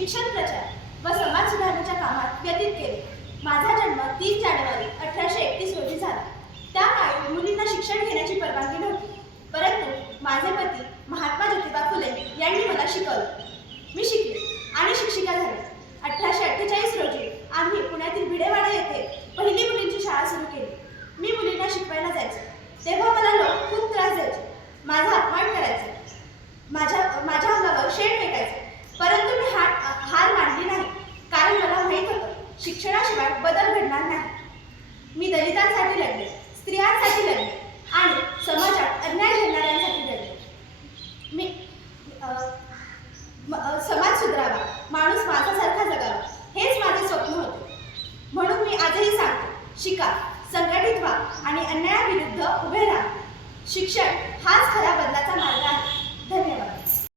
शिक्षण प्रचार व समाज सुधारण्याच्या कामात व्यतीत केले. माझा जन्म 3 जानेवारी 1831 रोजी झाला. त्या काळी मुलींना शिक्षण घेण्याची परवानगी नव्हती, परंतु माझे पती महात्मा ज्योतिबा फुले यांनी मला शिकवलं. मी शिकले आणि शिक्षिका झाले. 1848 रोजी आम्ही पुण्यातील भिडेवाडा येथे पहिली मुलींची शाळा सुरू केली. मी मुलींना शिकवायला जायचे तेव्हा मला लोक खूप त्रास द्यायचे, माझा अपमान करायचे, माझ्या अंगावर शेण फेकायचे. परंतु मी हार मानली नाही, कारण मला माहीत होतं शिक्षणाशिवाय बदल घडणार नाही. मी दलितांसाठी लढले, स्त्रियांसाठी लढले आणि समाजात अन्याय झेलणाऱ्यांसाठी लढले. मी समाज सुधारावा, माणूस माझ्यासारखा जगावा, हेच माझे स्वप्न होते. म्हणून मी आजही सांगते, शिका, संघटित व्हा आणि अन्यायाविरुद्ध उभे राहा. शिक्षण हाच खरा बदलाचा मार्ग आहे. धन्यवाद.